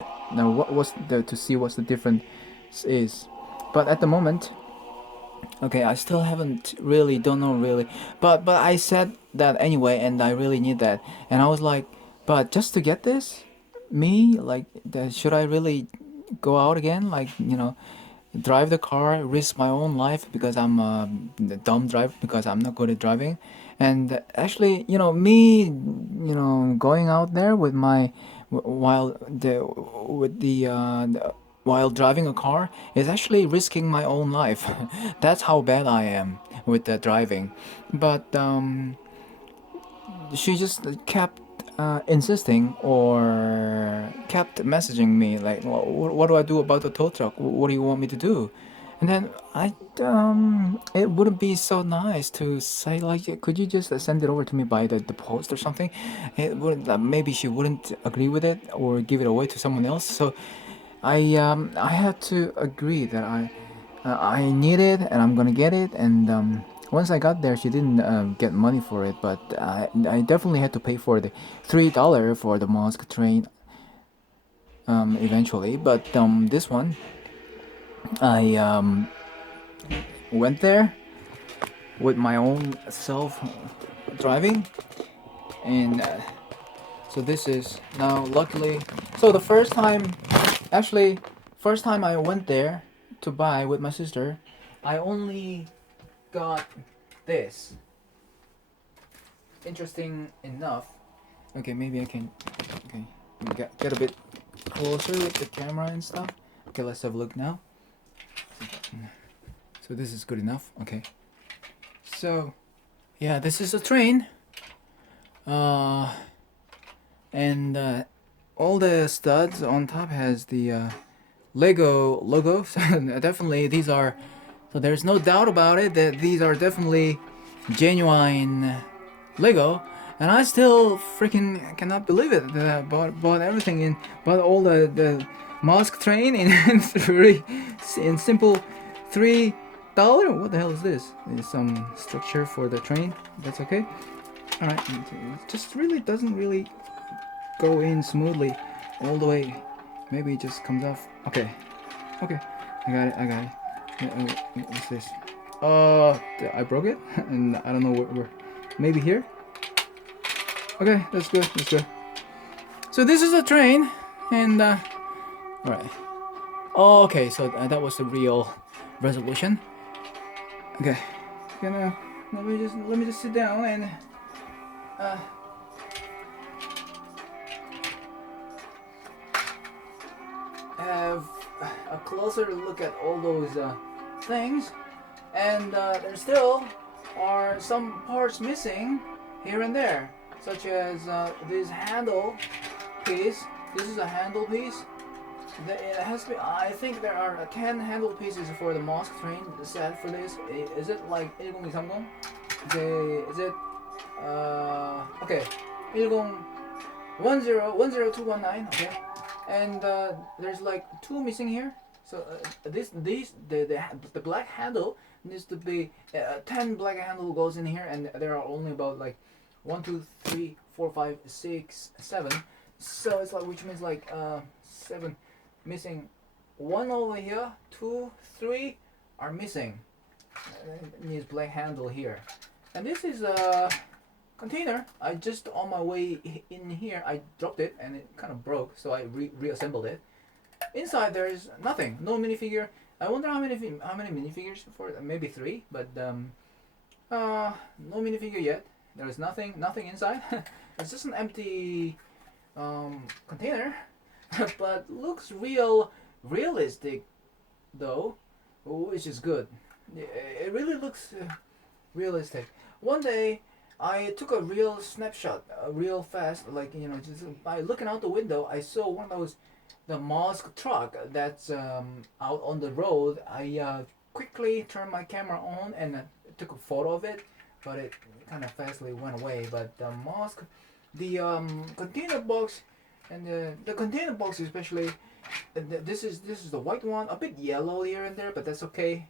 now what was the to see what's the difference is. But at the moment, okay, I still haven't really don't know really, but I said that anyway, and I really need that, and I was like, but just to get this, me like, should I really go out again? Like, drive the car, risk my own life because I'm a dumb driver because I'm not good at driving, and actually, me, going out there with my while the with the while driving a car is actually risking my own life. That's how bad I am with the driving. But she just kept insisting or kept messaging me like, what do I do about the tow truck? What do you want me to do? And then it wouldn't be so nice to say like, could you just send it over to me by the post or something? It would maybe she wouldn't agree with it or give it away to someone else. So I had to agree that I need it and I'm gonna get it. And once I got there, she didn't get money for it, but I definitely had to pay for the $3 for the mosque train eventually. But this one, I went there with my own self driving, and so this is now luckily. So the first time, actually, first time I went there to buy with my sister, I only got this. Interesting enough. Okay, maybe I can. Okay, get a bit closer with the camera and stuff. Okay, let's have a look now. So this is good enough. Okay. So yeah, this is a train. Uh, and all the studs on top has the Lego logo. So definitely these are. So there's no doubt about it that these are definitely genuine Lego. And I still freaking cannot believe it that I bought everything in, bought all the Mosque train in three, in simple $3. What the hell is this? Is some structure for the train? That's okay. All right, it just really doesn't really go in smoothly all the way. Maybe it just comes off. Okay, okay, I got it. I got it. What's this? I broke it, and I don't know where. Maybe here. Okay, that's good. That's good. So this is a train, and all right. Oh, okay. So that was the real resolution. Okay, gonna let me just sit down and uh, have a closer look at all those things. And there still are some parts missing here and there, such as this handle piece. This is a handle piece. It has to be, I think there are 10 handle pieces for the mosque train set for this. Is it like 1030? Is it okay, 10102119, okay. And there's like two missing here. So the black handle needs to be 10 black handle goes in here, and there are only about like 1, 2, 3, 4, 5, 6, 7. So it's like, which means like 7 missing. One over here, 2, 3 are missing. It needs black handle here, and this is a container. I just on my way in here, I dropped it and it kind of broke, so I reassembled it. Inside there is nothing, no minifigure. I wonder how many minifigures for it. Maybe 3, but no minifigure yet. There is nothing inside. It's just an empty container, but looks realistic though, which is good. It really looks realistic. One day I took a real snapshot, real fast, like, just by looking out the window. I saw one of those, the mosque truck that's out on the road. I quickly turned my camera on and took a photo of it, but it kind of fastly went away. But the mosque, the container box, and the container box especially. This is the white one, a bit yellow here and there, but that's okay.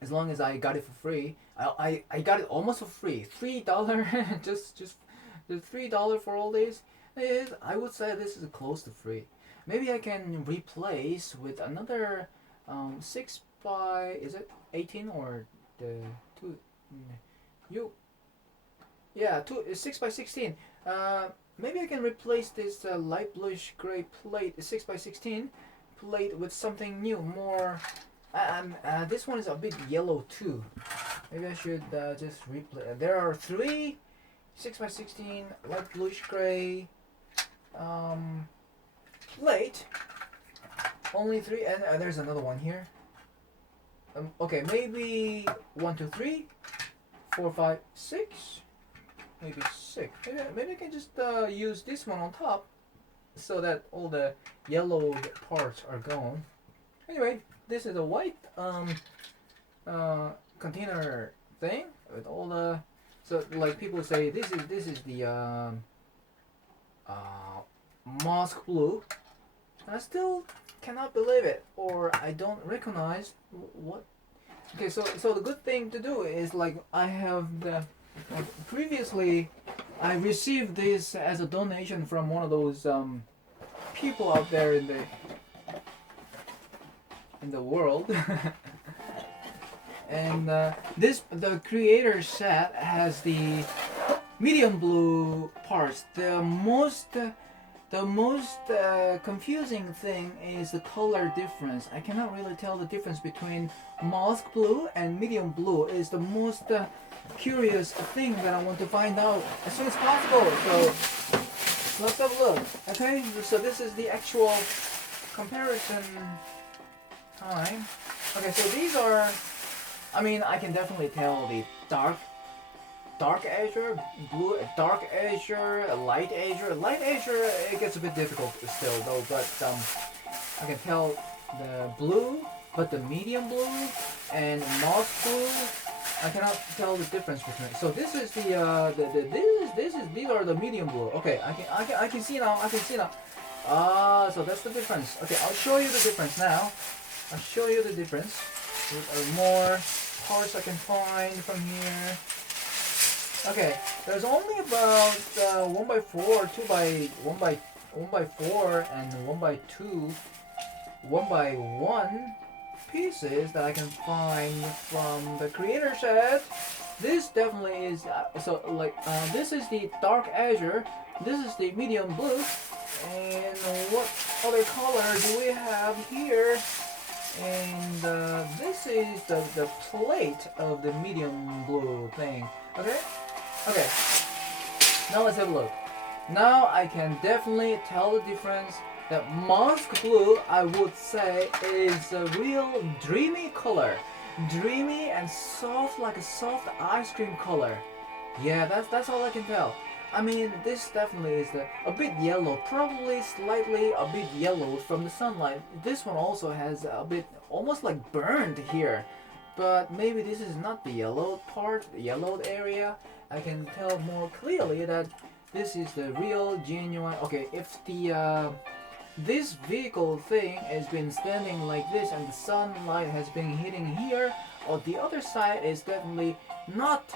As long as I got it for free. I got it almost for free. $3, just the $3 for all days. I would say this is close to free. Maybe I can replace with another 6 by, is it 18 or the 2? You, yeah, 6 by 16. Maybe I can replace this light bluish gray plate, 6 by 16 plate, with something new, more. This one is a bit yellow too. Maybe I should just replace. There are 3 6 by 16 light bluish gray plate. Only 3, and there's another one here. Okay, maybe 1, 2, 3, 4, 5, 6. Maybe 6. Maybe I can just use this one on top, so that all the yellowed parts are gone. Anyway, this is a white container thing with all the. So like people say, this is the Mosque blue. I still cannot believe it, or I don't recognize what. Okay, so the good thing to do is, like, I have the, like, previously I received this as a donation from one of those people out there in the world. And the creator set has the medium blue parts. The most confusing thing is the color difference. I cannot really tell the difference between Mosque blue and medium blue. Is the most curious thing that I want to find out as soon as possible. So let's have a look. Okay, so this is the actual comparison time. Okay, so these are. I mean, I can definitely tell the dark azure, blue, dark azure, light azure. Light azure, it gets a bit difficult still though, but I can tell the blue, but the medium blue and moss blue, I cannot tell the difference between. So this is these are the medium blue. Okay, I can see now. I can see now. So that's the difference. Okay, I'll show you the difference now. I'll show you the difference. With more parts I can find from here. Okay, there's only about 1 by 4, 2 by 1 by 4, and 1 by 2, 1 by 1 pieces that I can find from the creator set. This definitely is this is the dark azure, this is the medium blue, and what other color do we have here? And this is the plate of the medium blue thing. Okay? Okay. Now let's have a look. Now I can definitely tell the difference. That Mosque blue, I would say, is a real dreamy color. Dreamy and soft, like a soft ice cream color. Yeah, that's all I can tell. I mean, this definitely is a bit yellow, probably slightly a bit yellowed from the sunlight. This one also has a bit, almost like burned here. But maybe this is not the yellowed part, the yellowed area. I can tell more clearly that this is the real, genuine. Okay, if the this vehicle thing has been standing like this and the sunlight has been hitting here, or the other side is definitely not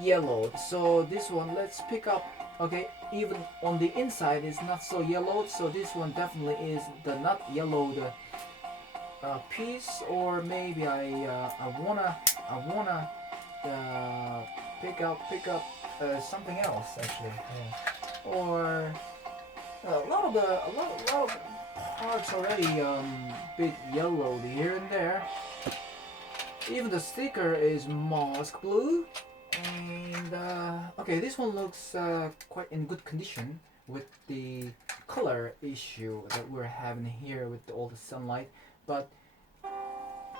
yellowed. So this one, let's pick up. Okay, even on the inside is not so yellowed, so this one definitely is the not yellowed piece. Or maybe I wanna pick up something else actually. Yeah. Or a lot of parts already bit yellowed here and there. Even the sticker is Mosque blue. And okay, this one looks quite in good condition with the color issue that we're having here with all the sunlight. But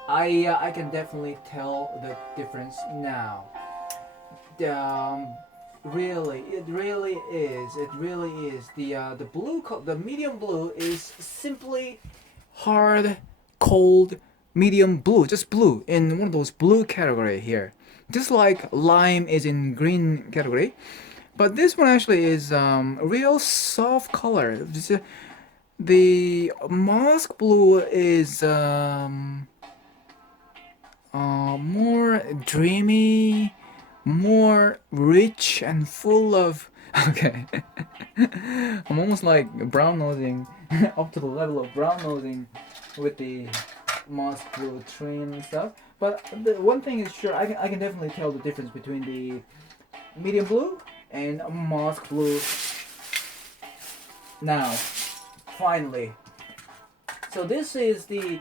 I can definitely tell the difference now. Really, it really is. It really is. The blue, the medium blue is simply hard, cold, medium blue, just blue in one of those blue category here. Just like lime is in green category, but this one actually is real soft color. The Mosque blue is more dreamy, more rich and full of Okay. I'm almost like brown nosing up to the level of brown nosing with the Moss Blue train and stuff. But the one thing is sure, I can definitely tell the difference between the medium blue and Moss Blue now. Finally. So this is the.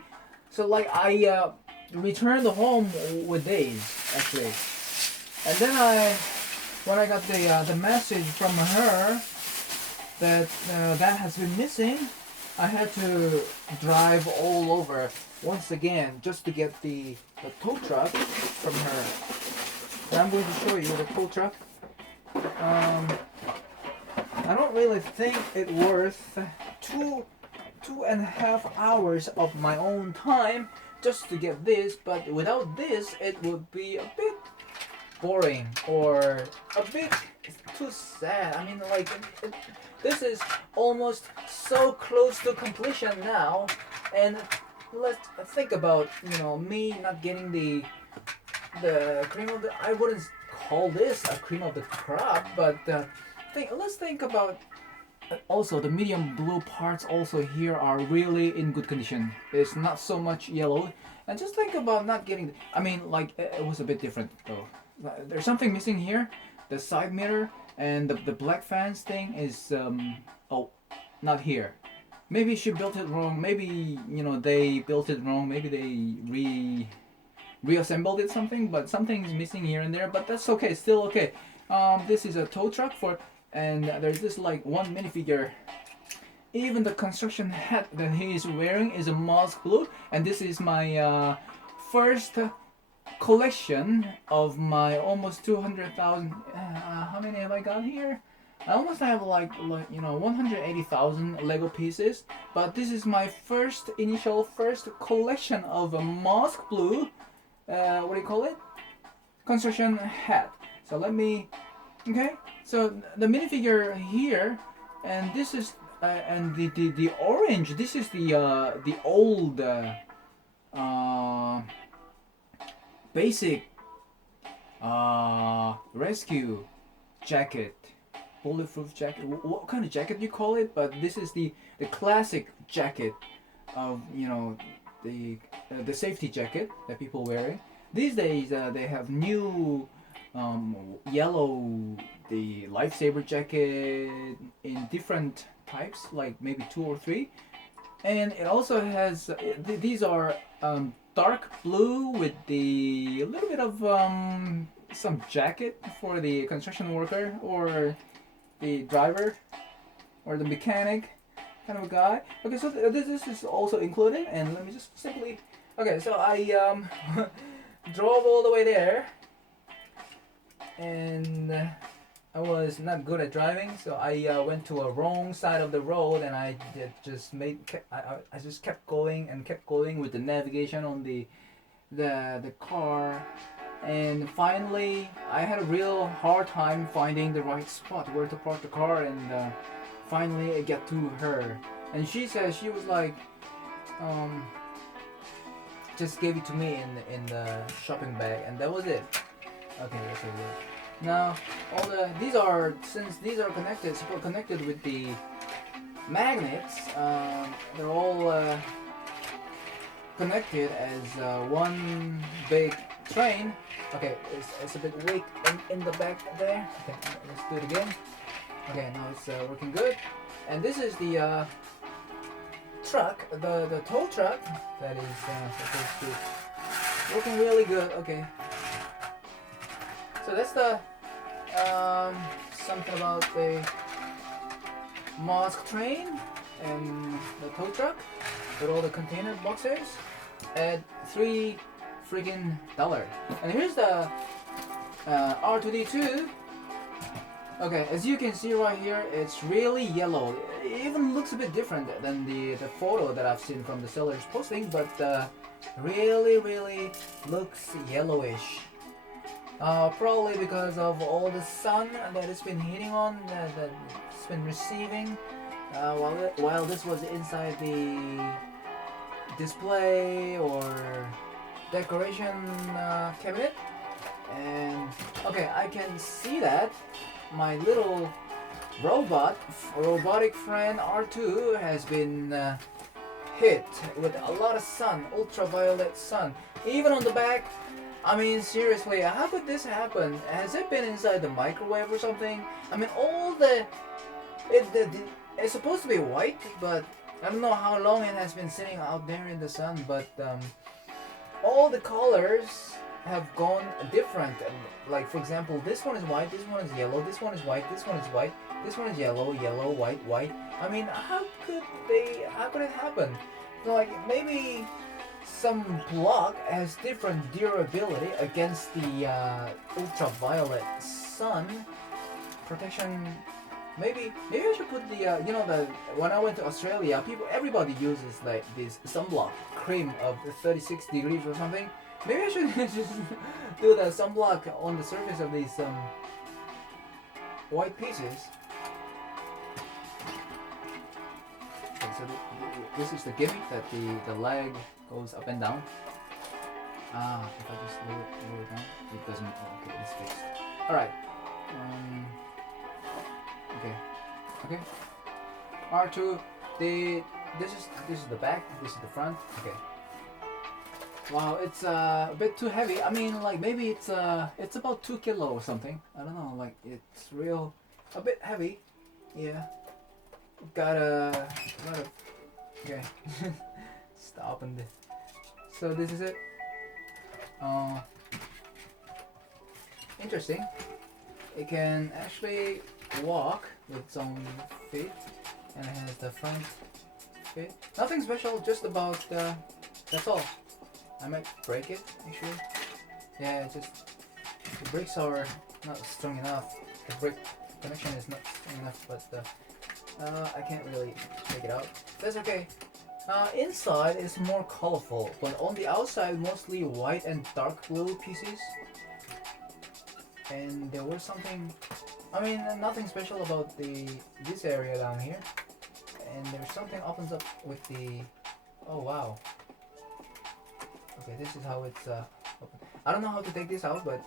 So like I returned home with these actually. And then when I got the message from her that that has been missing, I had to drive all over once again just to get the tow truck from her. And I'm going to show you the tow truck. I don't really think it worth 2.5 hours of my own time just to get this, but without this it would be a bit boring or a bit too sad. I mean, like this is almost so close to completion now, and let's think about me not getting the cream of the. I wouldn't call this a cream of the crop, but let's think about. Also, the medium blue parts also here are really in good condition. It's not so much yellow, and just think about not getting. I mean, like it was a bit different though. There's something missing here. The side mirror and the black fans thing is not here. Maybe she built it wrong. Maybe they built it wrong. Maybe they reassembled it something, but something's missing here and there. But that's okay. Still okay. This is a tow truck and there's this like one minifigure. Even the construction hat that he is wearing is a Moss Blue, and this is my first collection of my almost 200,000. How many have I got here? I almost have like 180,000 Lego pieces, but this is my first collection of a Moss Blue. What do you call it? Construction hat. So let me. Okay. So the minifigure here, and this is and the orange. This is the old basic rescue jacket, bulletproof jacket. What kind of jacket you call it? But this is the classic jacket of the safety jacket that people wearing these days. They have new yellow the lifesaver jacket in different types, like maybe 2 or 3, and it also has these are dark blue with the little bit of some jacket for the construction worker or the driver or the mechanic kind of a guy. Okay, so this is also included, and let me just simply. Okay, so I drove all the way there, and I was not good at driving, so I went to a wrong side of the road, and I just kept going and kept going with the navigation on the car, and finally I had a real hard time finding the right spot where to park the car, and finally I get to her, and she says she was like, just gave it to me in the shopping bag, and that was it. Okay, good. Now, these are connected with the magnets. They're all connected as one big train. Okay, it's a bit weak in the back there. Okay, let's do it again. Okay, now it's working good. And this is the truck, the tow truck that is supposed to working really good. Okay. So that's the something about the Moss train and the tow truck with all the container boxes at $3 freaking. And here's the R2D2. Okay, as you can see right here, it's really yellow. It even looks a bit different than the photo that I've seen from the seller's posting, but really looks yellowish. Probably because of all the sun that it's been hitting on, that it's been receiving while this was inside the display or decoration cabinet. And okay, I can see that my little robotic friend R2 has been hit with a lot of sun, ultraviolet sun. Even on the back, I mean, seriously, how could this happen? Has it been inside the microwave or something? I mean, all it's supposed to be white, but I don't know how long it has been sitting out there in the sun, but all the colors have gone different. Like, for example, this one is white, this one is yellow, this one is white, this one is white, this one is yellow, yellow, white, white. I mean, how could it happen? Like, maybe some block has different durability against the ultraviolet sun protection. Maybe I should put the the when I went to Australia, everybody uses like this sunblock cream of 36 degrees or something. Maybe I should just do the sunblock on the surface of these white pieces. Okay, so this is the gimmick that the leg goes up and down. If I just lower it down, it doesn't. Oh, okay, it's fixed. All right. Okay. R2. This is the back. This is the front. Okay. Wow, it's a bit too heavy. I mean, like maybe it's about 2 kilo or something. I don't know. Like it's a bit heavy. Yeah. Gotta. Okay. Stop and this. So this is it. Interesting. It can actually walk with its own feet, and it has the front feet. Nothing special, just about that's all. I might break it actually. Yeah, it's just the brakes are not strong enough. The brake connection is not strong enough, but I can't really take it out. That's okay. Inside is more colorful, but on the outside mostly white and dark blue pieces. And there was something, I mean, nothing special about this area down here. And there's something opens up with the, oh wow. Okay, this is how it's open. I don't know how to take this out, but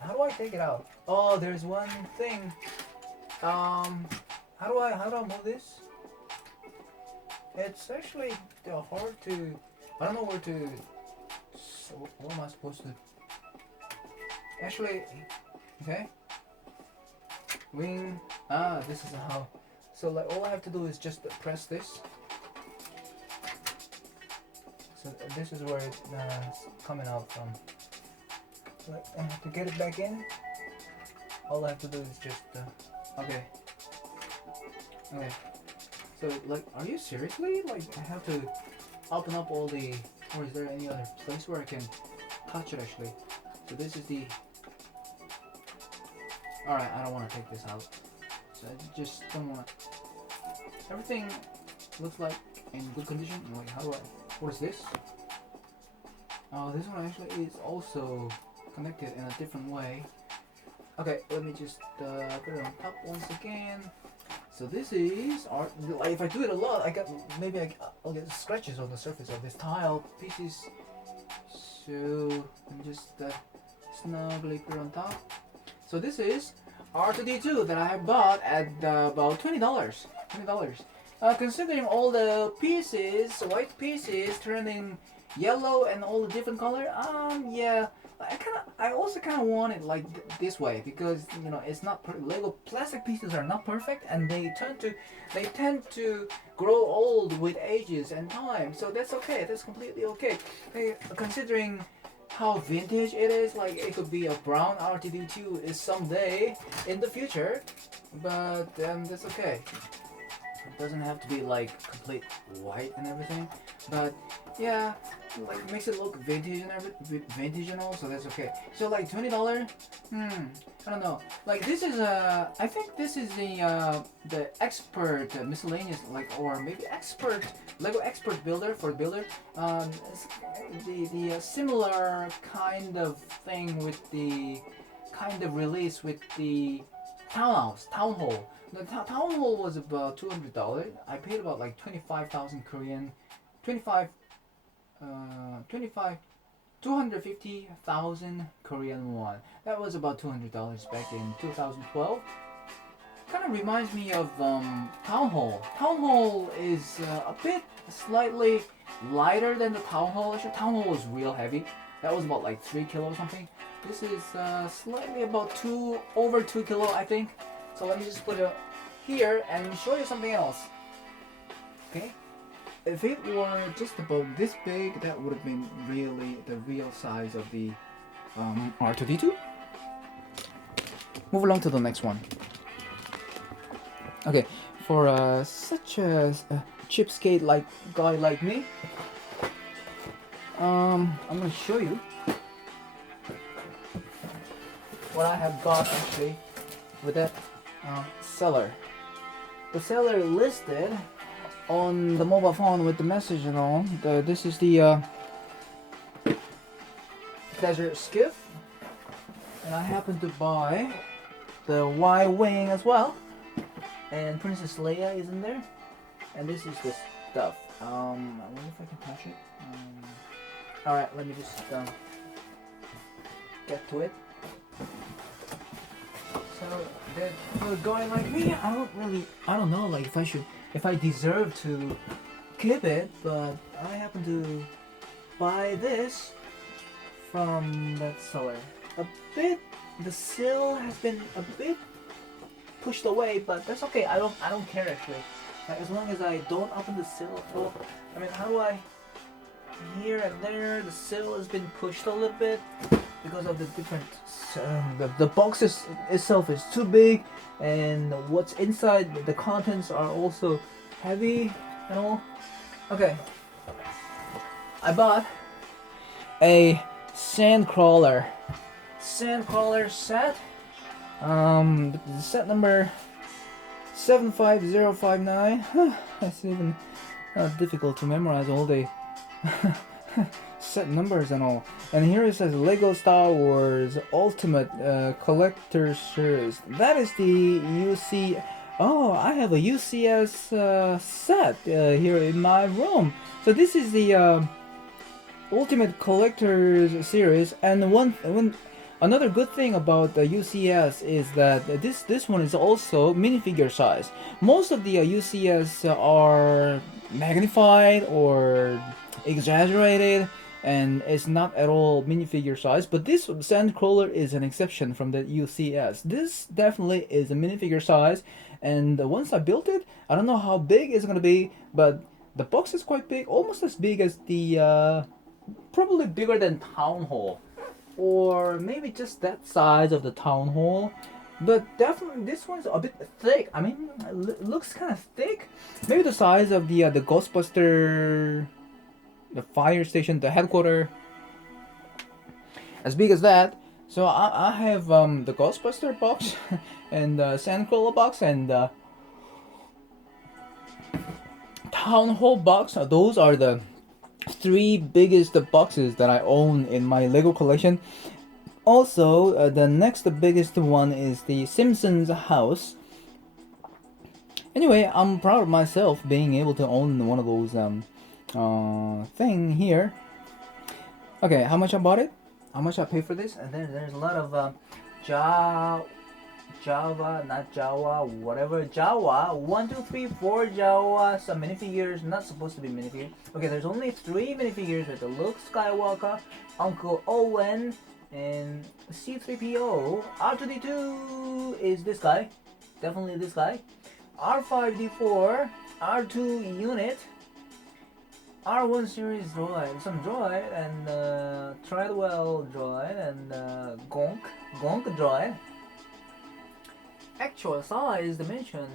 how do I take it out? Oh, there's one thing. How do I move this? It's actually hard to, I don't know where to, so what am I supposed to, actually, okay, wing, this is how, so like all I have to do is just press this, so this is where it's coming out from, like, to get it back in, all I have to do is just, okay, so like, are you seriously, like, I have to open up all the, or is there any other place where I can touch it actually, so this is the, alright, I don't want to take this out. So I just don't want to. Everything looks like in good condition. Like, how do I. What is this? Oh, this one actually is also connected in a different way. Okay, let me just put it on top once again. So this is. Like, if I do it a lot, I'll get scratches on the surface of this tile pieces. So let me just snugly put it on top. So this is R2D2 that I have bought at about $20. Considering all the pieces, white pieces turning yellow and all the different color, yeah, I also kind of want it like this way because it's not Lego plastic pieces are not perfect and they tend to grow old with ages and time. So that's okay. That's completely okay. Considering how vintage it is, like it could be a brown R2D2 is someday in the future, but that's okay. It doesn't have to be like complete white and everything, but yeah, like makes it look vintage and all, so that's okay. So like $20, I don't know. Like this is I think this is the expert miscellaneous, like, or maybe expert Lego expert builder for builder. The similar kind of thing with the kind of release with the town hall. The town hall was about $200. I paid about like 25,000 Korean, 250,000 Korean won. That was about $200 back in 2012. kind of reminds me of Town Hall. Town Hall is a bit slightly lighter than the Town Hall. Actually, Town Hall was real heavy. That was about like 3 kilo or something. This is slightly about over 2 kilo, I think. So let me just put it here and show you something else. Okay, if it were just about this big, that would have been really the real size of the R2-D2. Move along to the next one. Okay, for such a cheapskate like guy like me, I'm gonna show you what I have got actually with that seller. The seller listed on the mobile phone with the message and all. This is the Desert Skiff, and I happen to buy the Y-Wing as well, and Princess Leia is in there, and this is the stuff. I wonder if I can touch it. Alright, let me just get to it. So, for a guy like me, I don't know, like if I deserve to keep it, but I happen to buy this from that seller. The seal has been a bit pushed away, but that's okay. I don't care actually. Like, as long as I don't open the seal. Well, I mean, how do I? Here and there, the seal has been pushed a little bit because of the different. The box itself is too big, and what's inside, the contents are also heavy and all. Okay, I bought a Sandcrawler set. Set number 75059. That's even difficult to memorize all the set numbers and all. And here it says Lego Star Wars Ultimate Collector Series. That is the UC. Oh, I have a UCS set here in my room. So this is the Ultimate Collector's Series, and another good thing about the UCS is that this one is also minifigure size. Most of the UCS are magnified or exaggerated, and it's not at all minifigure size. But this Sandcrawler is an exception from the UCS. This definitely is a minifigure size, and once I built it, I don't know how big it's gonna be, but the box is quite big, almost as big as the probably bigger than Town Hall, or maybe just that size of the Town Hall. But definitely this one's a bit thick. I mean, it looks kind of thick. Maybe the size of the Ghostbuster, the fire station, the headquarters, as big as that. So I have the Ghostbuster box and the Sandcrawler box and the Town Hall box. Those are the 3 biggest boxes that I own in my Lego collection. Also, the next biggest one is the Simpsons house. Anyway, I'm proud of myself being able to own one of those thing here. Okay, how much I bought it? How much I paid for this? And then there's a lot of Java, not Jawa, whatever. Jawa, 1, 2, 3, 4 Jawa, some minifigures, not supposed to be minifigures. Okay, there's only 3 minifigures with the Luke Skywalker, Uncle Owen, and C-3PO. R2-D2 is this guy, definitely this guy. R5-D4, R2 unit, R1 series droid, some droid, and Treadwell droid, and Gonk droid. Actual size dimension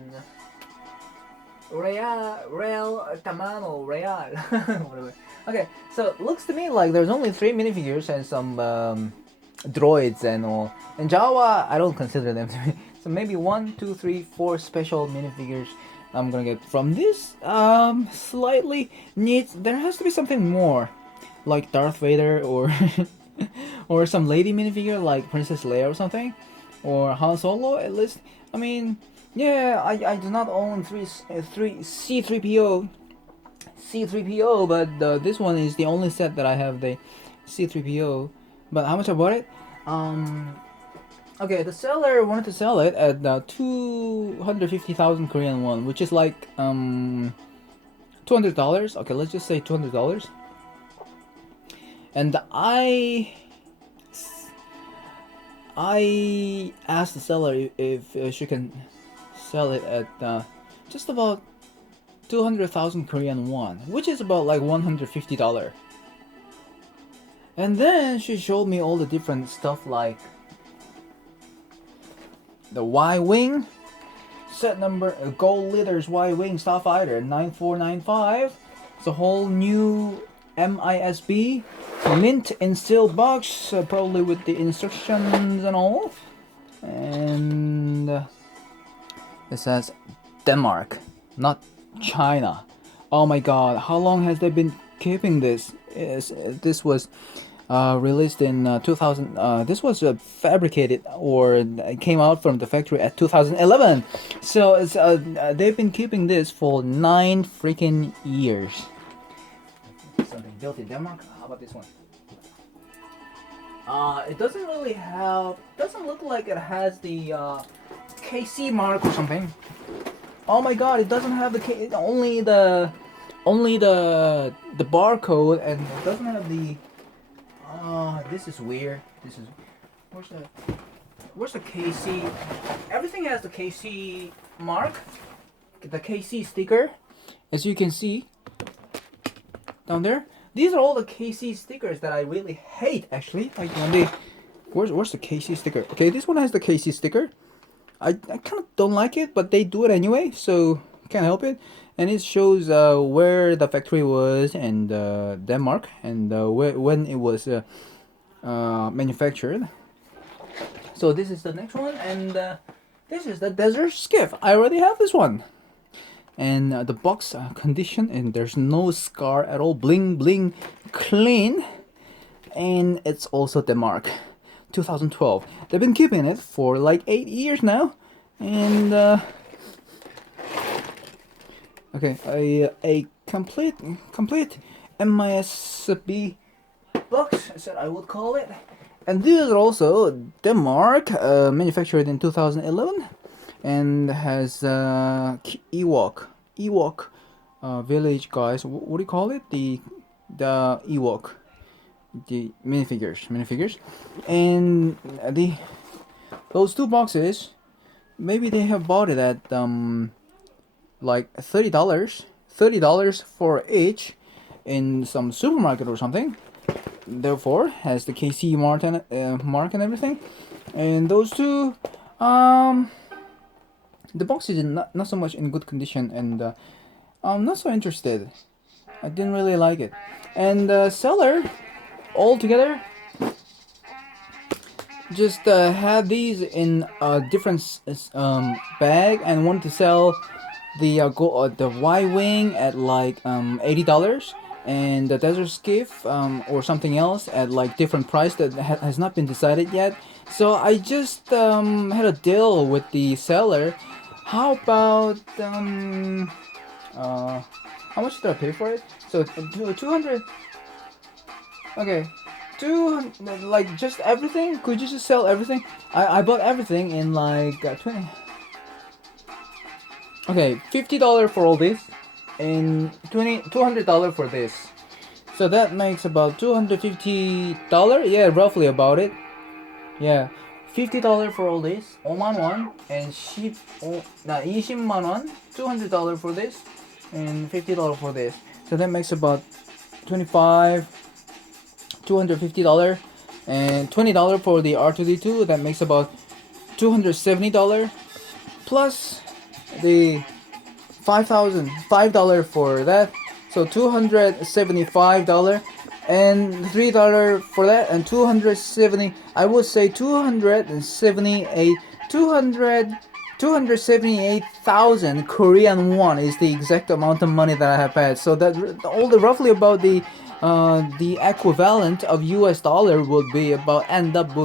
Real Tamano Real whatever. Okay, so looks to me like there's only 3 minifigures and some droids and all. And Jawa, I don't consider them to be. So maybe 1, 2, 3, 4 special minifigures I'm gonna get from this. Slightly needs. There has to be something more, like Darth Vader or or some lady minifigure like Princess Leia or something. Or Han Solo at least. I mean, yeah, I do not own 3 C-3PO, but this one is the only set that I have the C-3PO. But how much I bought it? Okay, the seller wanted to sell it at 250,000 Korean won, which is like $200. Okay, let's just say $200. And I asked the seller if she can sell it at just about 200,000 Korean won, which is about like $150. And then she showed me all the different stuff like the Y-Wing set number, Gold Leaders Y-Wing Starfighter 9495. It's a whole new MISB mint in steel box, probably with the instructions and all. And it says Denmark, not China. Oh my god, how long has they been keeping this? This was released in 2000. This was fabricated or came out from the factory at 2011. So it's they've been keeping this for 9 freaking years. Something built in Denmark. How about this one? It doesn't really have. Doesn't look like it has the KC mark or something. Oh my god! It doesn't have the only the barcode, and it doesn't have the. This is weird. This is where's the KC? Everything has the KC mark, the KC sticker, as you can see down there. These are all the KC stickers that I really hate, actually. Like when they, where's the KC sticker? Okay, this one has the KC sticker. I kind of don't like it, but they do it anyway, so can't help it. And it shows where the factory was in Denmark and when it was manufactured. So this is the next one, and this is the Desert Skiff. I already have this one. And the box condition, and there's no scar at all. Bling bling, clean. And it's also Denmark, 2012. They've been keeping it for like 8 years now, and okay, a complete MISB box, as I would call it. And this is also Denmark, manufactured in 2011, and has Ewok village guys. What do you call it? The Ewok, the minifigures, and those two boxes. Maybe they have bought it at like $30 for each in some supermarket or something. Therefore, has the KC Martin mark and everything. And those two, the box is not so much in good condition, and I'm not so interested. I didn't really like it. And the seller, altogether, just had these in a different bag and wanted to sell the the Y-Wing at like $80, and the Desert Skiff or something else at like different price that has not been decided yet. So I just had a deal with the seller. How about how much did I pay for it? So 200. Okay, 200, like just everything. Could you just sell everything? I bought everything in like 20. Okay, $50 for all this, and $200 for this. So that makes about $250. Yeah, roughly about it. Yeah, $50 for all this. 5만 원, and ship. 나 20만 원. $200 for this, and $50 for this. So that makes about $250, and $20 for the R2D2. That makes about $270, plus the $5 for that, so $275, and $3 for that, and 270. I would say 278,000 Korean won is the exact amount of money that I have had. So that all the roughly about the equivalent of US dollar would end up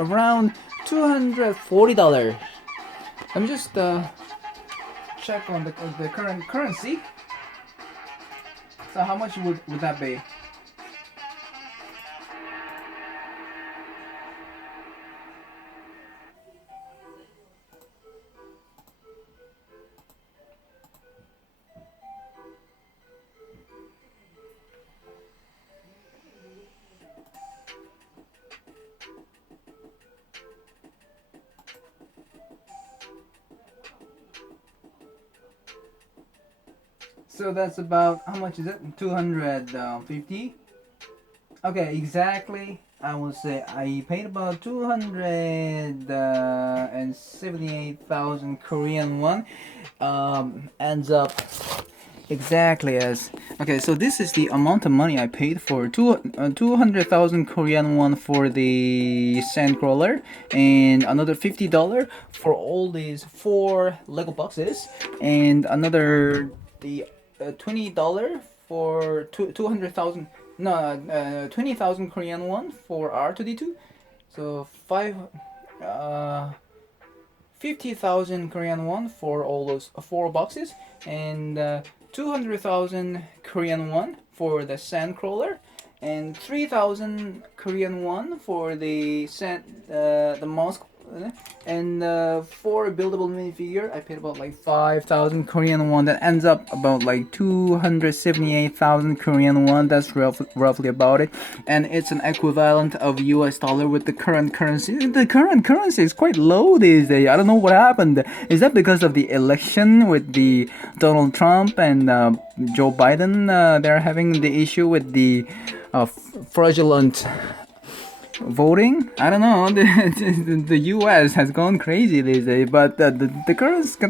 around $240. Let me just check on the current currency. So how much would that be? So that's about, how much is it? 250. Okay, exactly. I will say I paid about 278,000 Korean won. Ends up exactly as, okay. So this is the amount of money I paid for 200,000 Korean won for the Sandcrawler, and another $50 for all these four Lego boxes, and another the $20 for 200,000. No, 20,000 Korean won for R2D2. So 50,000 Korean won for all those four boxes, and 200,000 Korean won for the Sandcrawler, and 3,000 Korean won for the mosque, and for a buildable minifigure I paid about like 5,000 Korean won. That ends up about like 278,000 Korean won. That's roughly about it, and it's an equivalent of US dollar with the current currency. The current currency is quite low these days. I don't know what happened. Is that because of the election with the Donald Trump and Joe Biden? They're having the issue with the fraudulent voting. I don't know. The U.S. has gone crazy these days, but the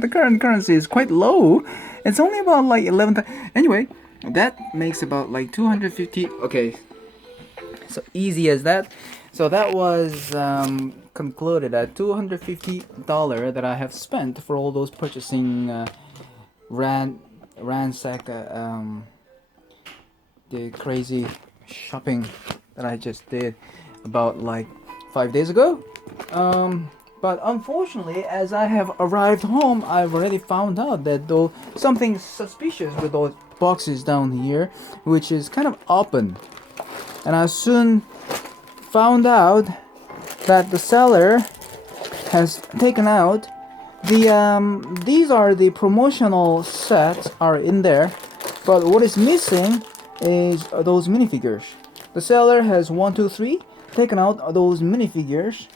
current currency is quite low. It's only about like 11. Anyway, that makes about like 250. Okay, so easy as that. So that was concluded at $250 that I have spent for all those purchasing ransack the crazy shopping that I just did about like 5 days ago. But unfortunately, as I have arrived home, I've already found out that though something suspicious with those boxes down here, which is kind of open. And I soon found out that the seller has taken out these are the promotional sets are in there, but what is missing is those minifigures. The seller has 1, 2, 3 taken out those minifigures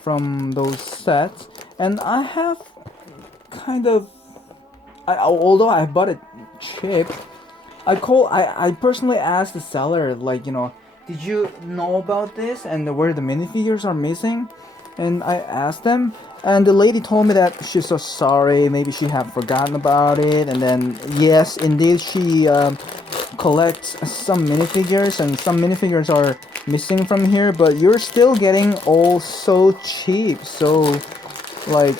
from those sets, and I have kind of, although I bought it cheap, I personally asked the seller, like, did you know about this and where the minifigures are missing? And I asked them, and the lady told me that she's so sorry, maybe she had forgotten about it, and then yes, indeed she collects some minifigures, and some minifigures are missing from here, but you're still getting all so cheap. So like